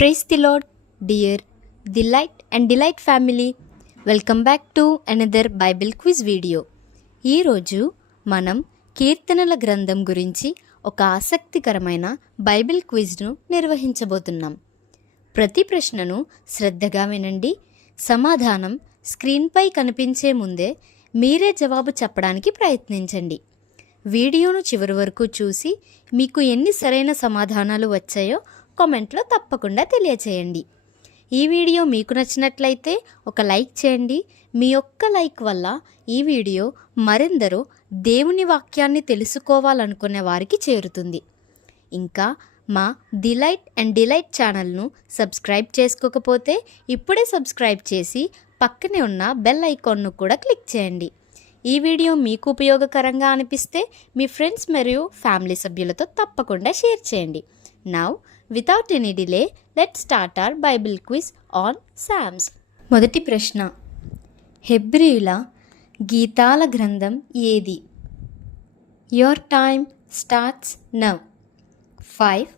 Praise the Lord, dear Delight and Delight family. Welcome back to another Bible quiz video. ఈరోజు మనం కీర్తనల గ్రంథం గురించి ఒక ఆసక్తికరమైన బైబిల్ క్విజ్ను నిర్వహించబోతున్నాం. ప్రతి ప్రశ్నను శ్రద్ధగా వినండి. సమాధానం స్క్రీన్పై కనిపించే ముందే మీరే జవాబు చెప్పడానికి ప్రయత్నించండి. వీడియోను చివరి వరకు చూసి మీకు ఎన్ని సరైన సమాధానాలు వచ్చాయో కామెంట్లో తప్పకుండా తెలియచేయండి. ఈ వీడియో మీకు నచ్చినట్లయితే ఒక లైక్ చేయండి. మీ ఒక్క లైక్ వల్ల ఈ వీడియో మరెందరో దేవుని వాక్యాన్ని తెలుసుకోవాలనుకునే వారికి చేరుతుంది. ఇంకా మా డిలైట్ అండ్ డిలైట్ ఛానల్ను సబ్స్క్రైబ్ చేసుకోకపోతే ఇప్పుడే సబ్స్క్రైబ్ చేసి పక్కనే ఉన్న బెల్ ఐకాన్ను కూడా క్లిక్ చేయండి. ఈ వీడియో మీకు ఉపయోగకరంగా అనిపిస్తే మీ ఫ్రెండ్స్ మరియు ఫ్యామిలీ సభ్యులతో తప్పకుండా షేర్ చేయండి. Now without any delay, let's start our Bible quiz on Psalms. మొదటి ప్రశ్న, హెబ్రీయుల గీతాల గ్రంథం ఏది? Your time starts now. 5,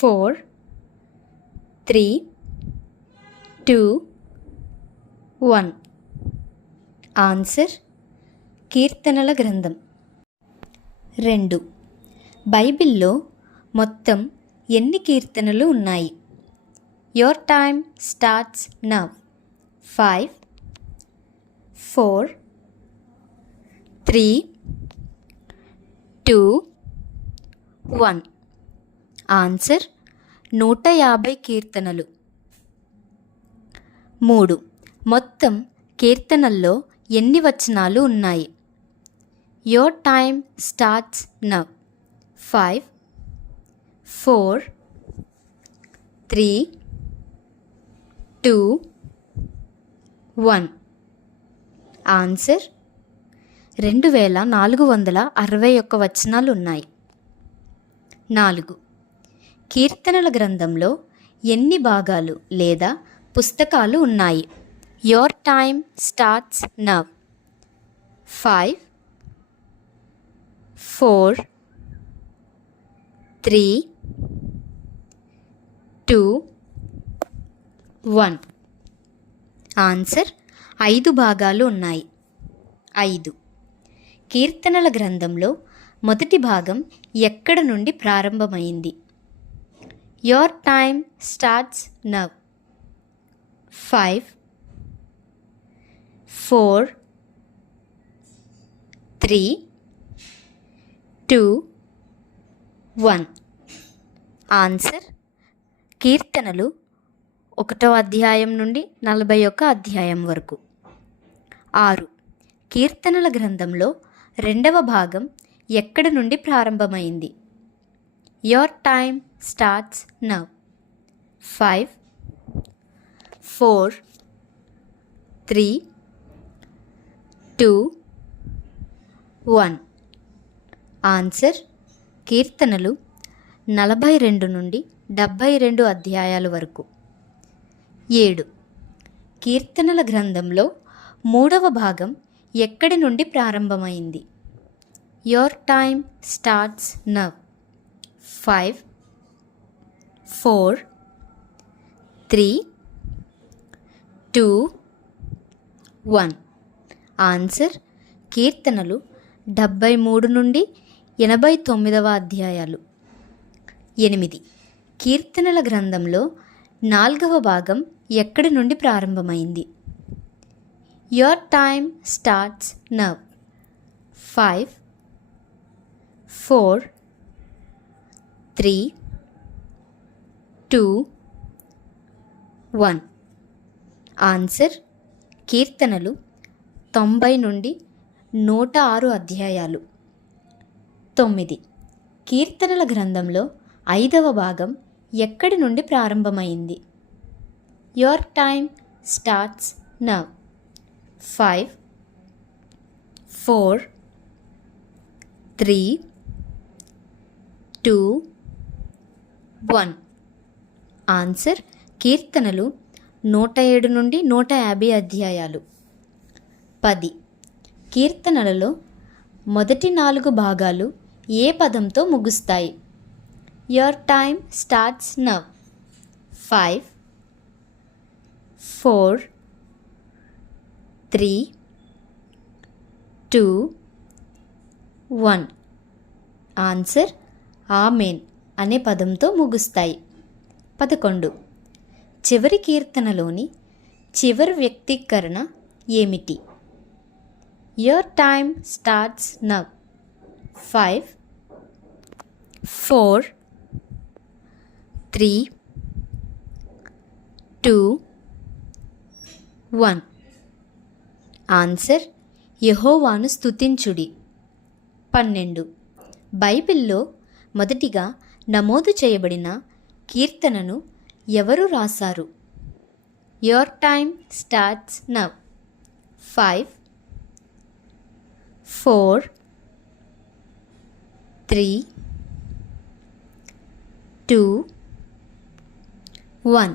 4, 3, 2, 1. Answer కీర్తనల గ్రంథం. 2. బైబిల్లో మొత్తం ఎన్ని కీర్తనలు ఉన్నాయి? Your time starts now. 5, 4, 3, 2, 1. Answer 150 కీర్తనలు. 3. మొత్తం కీర్తనల్లో ఎన్ని వచనాలు ఉన్నాయి? Your time starts now. 5, 4, 3, 2, 1. Answer 2461 వచనాలు ఉన్నాయి. 4. కీర్తనల గ్రంథంలో ఎన్ని భాగాలు లేదా పుస్తకాలు ఉన్నాయి? Your time starts now. 5, 4, 3, 2, 1. Answer 5 భాగాలు ఉన్నాయి. 5. కీర్తనల గ్రంథంలో మొదటి భాగం ఎక్కడ నుండి ప్రారంభమైంది? Your time starts now. 5, 4, 3, 2, 1. Answer కీర్తనలు 1వ అధ్యాయం నుండి 41వ అధ్యాయం వరకు. 6. కీర్తనల గ్రంథంలో 2వ భాగం ఎక్కడి నుండి ప్రారంభమైంది? Your time starts now. 5, 4, 3, 2, 1. Answer కీర్తనలు 42 నుండి 72 అధ్యాయాల వరకు. 7. కీర్తనల గ్రంథంలో 3వ భాగం ఎక్కడి నుండి ప్రారంభమైంది? Your time starts now. 5, 4, 3, 2, 1. Answer కీర్తనలు 73 నుండి 89వ అధ్యాయాలు. 8. కీర్తనల గ్రంథంలో 4వ భాగం ఎక్కడి నుండి ప్రారంభమైంది? Your time starts now. 5, 4, 3, 2, 1. Answer కీర్తనలు 90 నుండి 106 అధ్యాయాలు. 9. కీర్తనల గ్రంథంలో 5వ భాగం ఎక్కడి నుండి ప్రారంభమైంది? Your time starts now. 5, 4, 3, 2, 1. Answer కీర్తనలు 107 నుండి 150 అధ్యాయాలు. 10. కీర్తనలలో మొదటి 4 భాగాలు ఏ పదంతో ముగుస్తాయి? Your time starts now. 5, 4, 3, 2, 1. Answer amen అనే పదంతో ముగుస్తాయి. 11. చివరి కీర్తనలోని చివరి వ్యక్తీకరణ ఏమిటి? Your time starts now. 5, 4, 3, 2, 1. Answer యెహోవాను స్తుతించుడి. 12. బైబిల్లో మొదటిగా నమోదు చేయబడిన కీర్తనను ఎవరు రాశారు? Your time starts now. 5, 4, 3, 2, 1.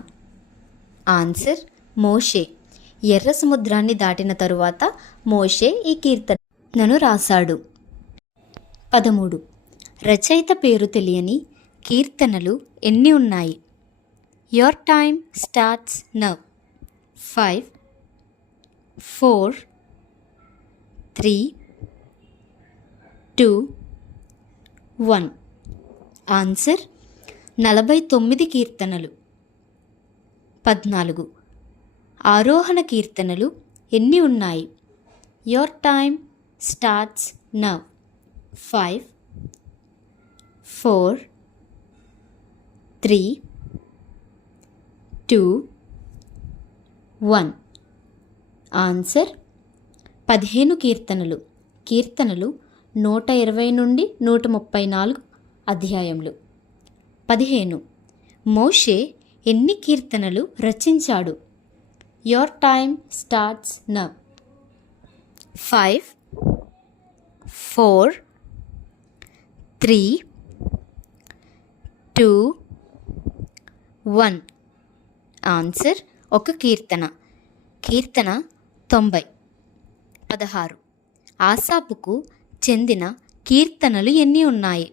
Answer మోషే. ఎర్ర సముద్రాన్ని దాటిన తరువాత మోషే ఈ కీర్తనను రాశాడు. 13. రచయిత పేరు తెలియని కీర్తనలు ఎన్ని ఉన్నాయి? Your time starts now. 5, 4, 3, 2, 1. Answer 49 కీర్తనలు. 14. ఆరోహణ కీర్తనలు ఎన్ని ఉన్నాయి? Your time starts now. 5, 4, 3, 2, 1. Answer 15 కీర్తనలు. కీర్తనలు 120 నుండి 134 అధ్యాయములు. 15. మోషే ఎన్ని కీర్తనలు రచించాడు? Your time starts now. 5, 4, 3, 2, 1. Answer ఒక కీర్తన. కీర్తన 90. 16. ఆసాపుకు చెందిన కీర్తనలు ఎన్ని ఉన్నాయి?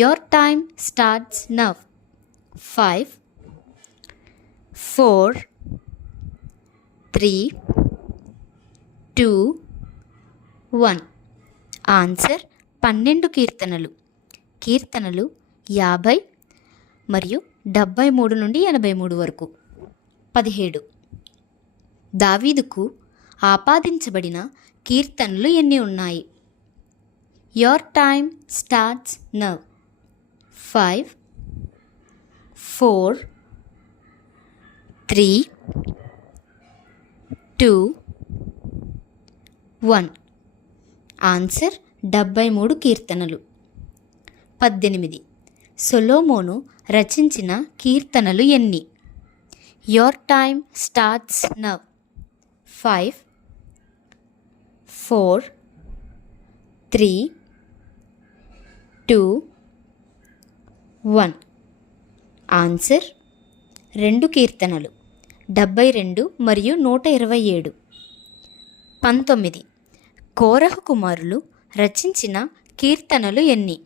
Your time starts now. 5, 4, 3, 2, 1. Answer 12 కీర్తనలు. కీర్తనలు 50 మరియు 73 నుండి 83 వరకు. 17. దావీదుకు ఆపాదించబడిన కీర్తనలు ఎన్ని ఉన్నాయి? Your time starts now. 5, 4, 3, 2, 1. Answer 73 కీర్తనలు. 18. సొలొమోను రచించిన కీర్తనలు ఎన్ని? Your time starts now. 5, 4, 3, 2, 1. Answer 2 కీర్తనలు. 72 మరియు 127. 19. కోరహు కుమారులు రచించిన కీర్తనలు ఎన్ని?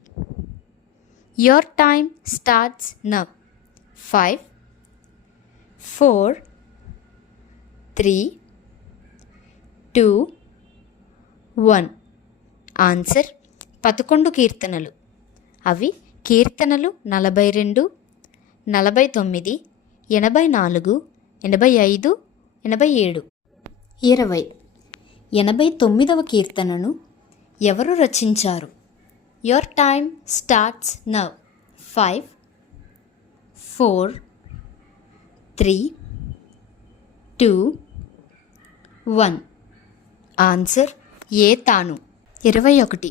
Your time starts now. 5, 4, 3, 2, 1. Answer 11 కీర్తనలు. అవి కీర్తనలు 42, 49, 84, 85, 87. 20. 89వ కీర్తనను ఎవరు రచించారు? Your time starts now. 5, 4, 3, 2, 1. Answer ఏతాను. 21.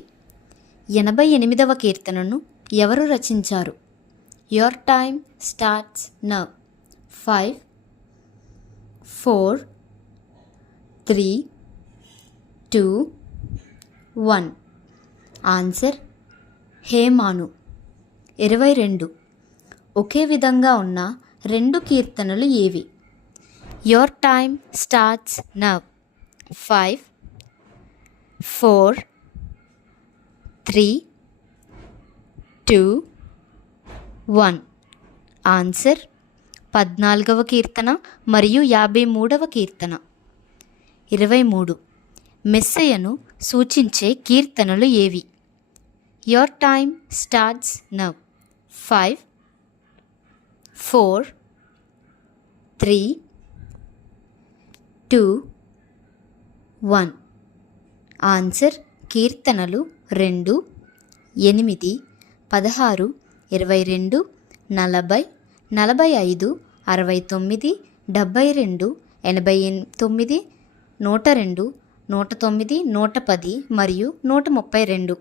88వ కీర్తనను ఎవరు రచించారు? Your time starts now. 5, 4, 3, 2, 1. Answer హేమాను. 22. ఒకే విధంగా ఉన్న 2 కీర్తనలు ఏవి? Your time starts now. 5, 4, 3, 2, 1. Answer 14వ కీర్తన మరియు 53వ కీర్తన. 23. మెస్సయను సూచించే కీర్తనలు ఏవి? Your time starts now. 5, 4, 3, 2, 1. Answer కీర్తనలు 2, 8, 16, 22, 40, 45, 69, 72, 89, 102, 109, 110 మరియు 132.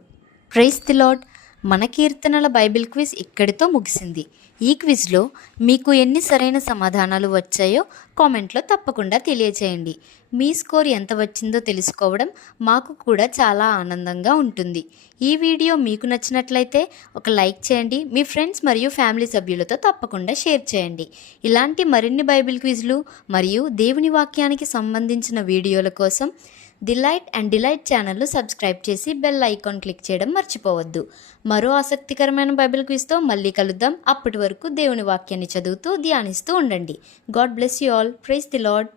Praise the Lord. మన కీర్తనల బైబిల్ క్విజ్ ఇక్కడితో ముగిసింది. ఈ క్విజ్లో మీకు ఎన్ని సరైన సమాధానాలు వచ్చాయో కామెంట్లో తప్పకుండా తెలియచేయండి. మీ స్కోర్ ఎంత వచ్చిందో తెలుసుకోవడం మాకు కూడా చాలా ఆనందంగా ఉంటుంది. ఈ వీడియో మీకు నచ్చినట్లయితే ఒక లైక్ చేయండి. మీ ఫ్రెండ్స్ మరియు ఫ్యామిలీ సభ్యులతో తప్పకుండా షేర్ చేయండి. ఇలాంటి మరిన్ని బైబిల్ క్విజ్లు మరియు దేవుని వాక్యానికి సంబంధించిన వీడియోల కోసం ది లైట్ అండ్ డిలైట్ ఛానల్ను సబ్స్క్రైబ్ చేసి బెల్ ఐకాన్ క్లిక్ చేయడం మర్చిపోవద్దు. మరో ఆసక్తికరమైన బైబిల్ క్విజ్తో మళ్ళీ కలుద్దాం. అప్పటి వరకు దేవుని వాక్యాన్ని చదువుతూ ధ్యానిస్తూ ఉండండి. God bless you all. Praise the lord.